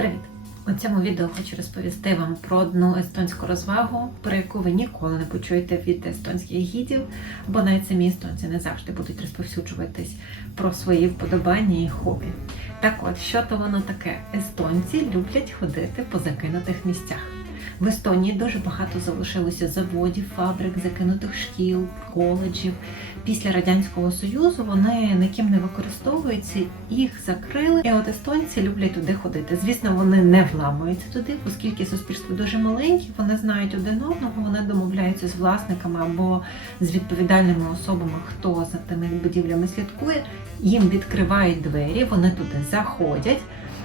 Привіт! У цьому відео хочу розповісти вам про одну естонську розвагу, про яку ви ніколи не почуєте від естонських гідів, бо навіть самі естонці не завжди будуть розповсюджуватись про свої вподобання і хобі. Так от, що то воно таке? Естонці люблять ходити по закинутих місцях. В Естонії дуже багато залишилося заводів, фабрик, закинутих шкіл, коледжів. Після радянського союзу вони ніким не використовуються, їх закрили. І от естонці люблять туди ходити. Звісно, вони не вламуються туди, оскільки суспільство дуже маленьке, вони знають один одного, вони домовляються з власниками або з відповідальними особами, хто за тими будівлями слідкує. Їм відкривають двері, вони туди заходять.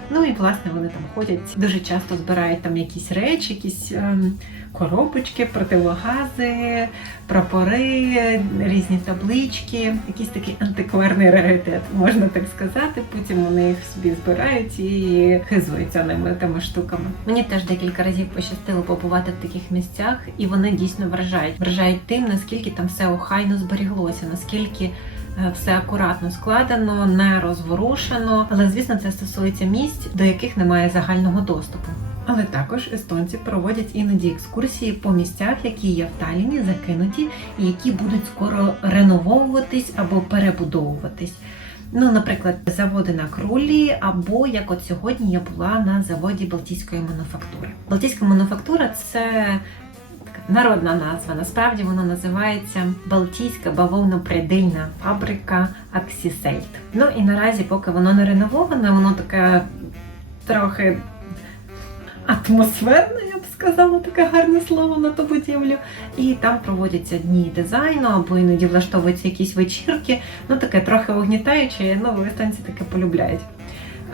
Ну і власне вони там ходять дуже часто збирають там якісь речі, якісь ем, коробочки, противогази, прапори, різні таблички, якийсь такий антикварний раритет, можна так сказати. Потім вони їх собі збирають і хизуються ними тими штуками. Мені теж декілька разів пощастило побувати в таких місцях, і вони дійсно вражають. Вражають тим, наскільки там все охайно зберіглося, наскільки все акуратно складено, не розворушено. Але звісно, це стосується місць, до яких немає загального доступу. Але також естонці проводять іноді екскурсії по місцях, які є в Талліні, закинуті, і які будуть скоро ренововуватись або перебудовуватись. Ну, наприклад, заводи на крулі, або як от сьогодні я була на заводі Балтійської мануфактури. Балтійська мануфактура це народна назва. Насправді вона називається Балтійська бавовно-прядильна фабрика Аксісельт. Ну і наразі, поки воно не ренововане, воно таке трохи атмосферне, я б сказала, таке гарне слово на ту будівлю. І там проводяться дні дизайну, або іноді влаштовуються якісь вечірки. Ну таке трохи вогнітаюче, ну естонці таке полюбляють.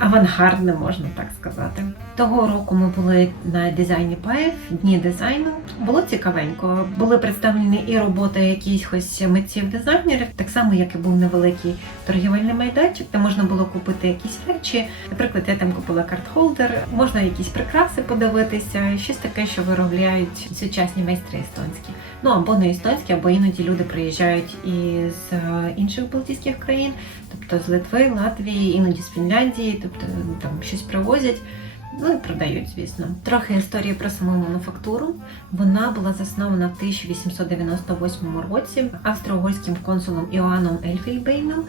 Авангардне, можна так сказати. Того року ми були на дизайні Паїв, дні дизайну. Було цікавенько. Були представлені і роботи якихось митців-дизайнерів, так само, як і був невеликий торгівельний майданчик, де можна було купити якісь речі. Наприклад, я там купила картхолдер, можна якісь прикраси подивитися, щось таке, що виробляють сучасні майстри естонські. Ну або не естонські, або іноді люди приїжджають із е, інших балтійських країн, тобто з Литви, Латвії, іноді з Фінляндії, тобто там щось привозять. Ну і продають, звісно. Трохи історії про саму мануфактуру. Вона була заснована в 1898 році австро-угорським консулом Іоанном Ельфельбейном.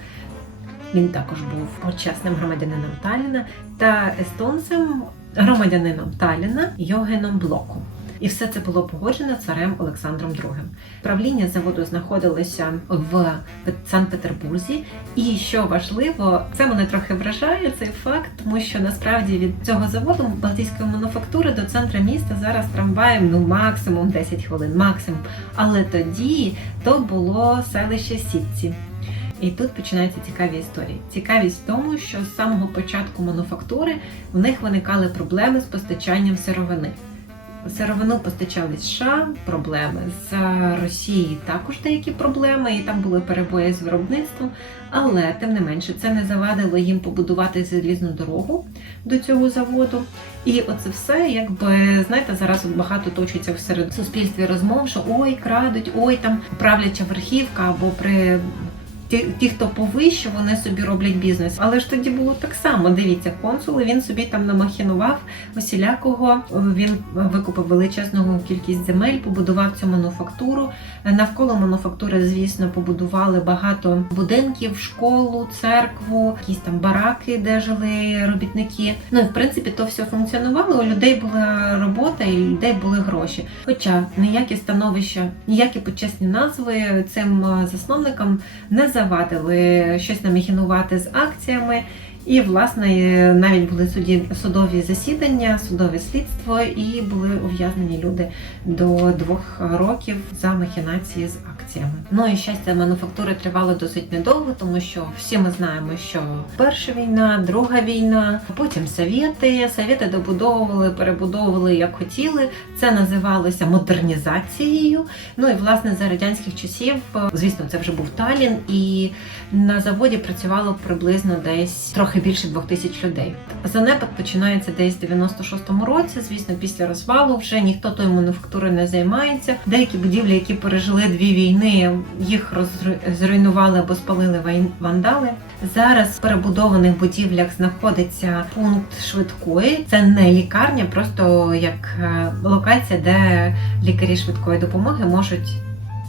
Він також був почесним громадянином Талліна та естонцем, громадянином Талліна Йогеном Блоку. І все це було погоджено царем Олександром II. Правління заводу знаходилося в Санкт-Петербурзі. І що важливо, це мене трохи вражає цей факт, тому що насправді від цього заводу Балтійської мануфактури до центра міста зараз трамваєм ну максимум 10 хвилин, максимум. Але тоді то було селище Сітці. І тут починаються цікаві історії. Цікавість в тому, що з самого початку мануфактури в них виникали проблеми з постачанням сировини. Сировину постачали США, проблеми з Росії також деякі проблеми, і там були перебої з виробництвом. Але тим не менше це не завадило їм побудувати залізну дорогу до цього заводу. І оце все, якби знаєте, зараз багато точиться в серед суспільстві розмов, що ой, крадуть, ой, там правляча верхівка або при. Ті, ті, хто повище, вони собі роблять бізнес. Але ж тоді було так само. Дивіться, консул він собі там намахінував усілякого. Він викупив величезну кількість земель, побудував цю мануфактуру. Навколо мануфактури, звісно, побудували багато будинків, школу, церкву, якісь там бараки, де жили робітники. Ну і в принципі то все функціонувало. У людей була робота і у людей були гроші. Хоча ніякі становища, ніякі почесні назви цим засновникам не завадили щось наміхінувати з акціями. І, власне, навіть були суді, судові засідання, судове слідство, і були ув'язнені люди до двох років за махінації з акціями. Ну і щастя, мануфактури тривало досить недовго, тому що всі ми знаємо, що перша війна, друга війна, потім совєти. Совєти добудовували, перебудовували як хотіли. Це називалося модернізацією. Ну і власне за радянських часів, звісно, це вже був Талін, і на заводі працювало приблизно десь трохи трохи більше двох тисяч людей. Занепад починається десь в 96-му році. Звісно, після розвалу вже ніхто тою мануфактурою не займається. Деякі будівлі, які пережили дві війни, їх зруйнували або спалили вандали. Зараз в перебудованих будівлях знаходиться пункт швидкої. Це не лікарня, просто як е, локація, де лікарі швидкої допомоги можуть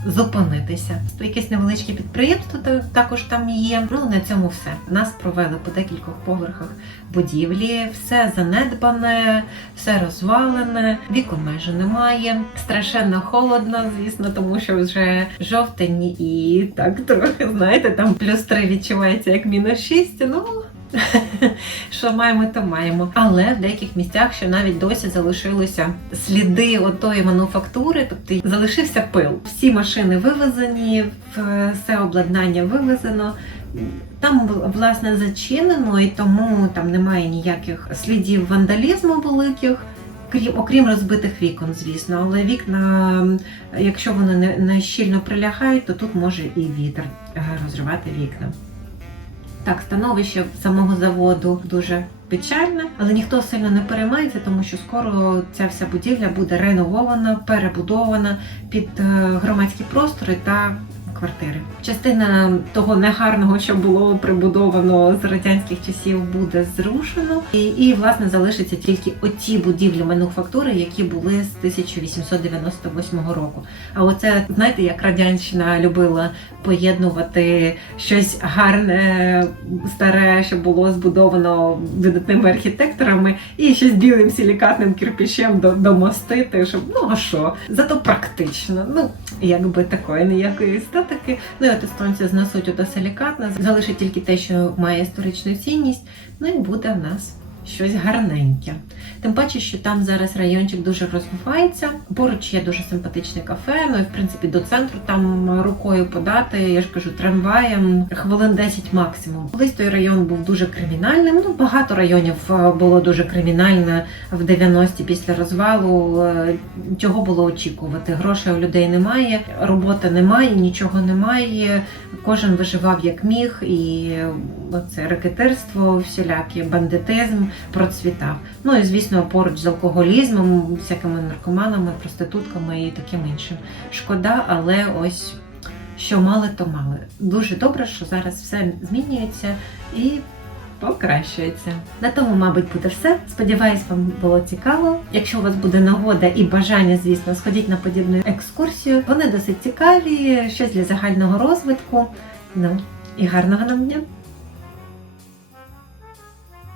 зупинитися. Якесь невеличке підприємство та- також там є. Ну на цьому все. Нас провели по декількох поверхах будівлі, все занедбане, все розвалене, вікон майже немає. Страшенно холодно, звісно, тому що вже жовтень і так трохи, знаєте, там плюс 3 відчувається як мінус 6. Ну. Що маємо, то маємо. Але в деяких місцях ще навіть досі залишилися сліди отої мануфактури, тобто залишився пил. Всі машини вивезені, все обладнання вивезено. Там власне зачинено, і тому там немає ніяких слідів вандалізму великих. Крім окрім розбитих вікон, звісно, але вікна, якщо вони не, щільно прилягають, то тут може і вітер е, розривати вікна. Так, становище самого заводу дуже печальне, але ніхто сильно не переймається, тому що скоро ця вся будівля буде реновована, перебудована під е, громадські простори та квартири. Частина того негарного, що було прибудовано з радянських часів, буде зрушено, і, і власне залишаться тільки оті будівлі мануфактури, які були з 1898 року. А оце знаєте, як радянщина любила поєднувати щось гарне, старе, що було збудовано видатними архітекторами, і щось білим силікатним кирпичем до- домостити, щоб ну а що? Зато практично. Ну якби такої ніякої естетики. Ну і от естонці знесуть ото силікатне, залишить тільки те, що має історичну цінність. Ну і буде в нас щось гарненьке. Тим паче, що там зараз райончик дуже розвивається. Поруч є дуже симпатичне кафе. Ну і в принципі до центру там рукою подати. Я ж кажу, трамваєм хвилин 10 максимум. Колись той район був дуже кримінальним. Ну багато районів е, було дуже кримінально в 90-ті після розвалу. Е, Чого було очікувати? Грошей у людей немає, роботи немає, нічого немає. Кожен виживав як міг, і це рекетирство, всілякі бандитизм процвітав. Ну і звісно, поруч з алкоголізмом, всякими наркоманами, проститутками і таким іншим. Шкода, але ось що мали, то мали. Дуже добре, що зараз все змінюється і покращується. На тому, мабуть, буде все. Сподіваюсь, вам було цікаво. Якщо у вас буде нагода і бажання, звісно, сходіть на подібну екскурсію. Вони досить цікаві, щось для загального розвитку. Ну і гарного нам дня!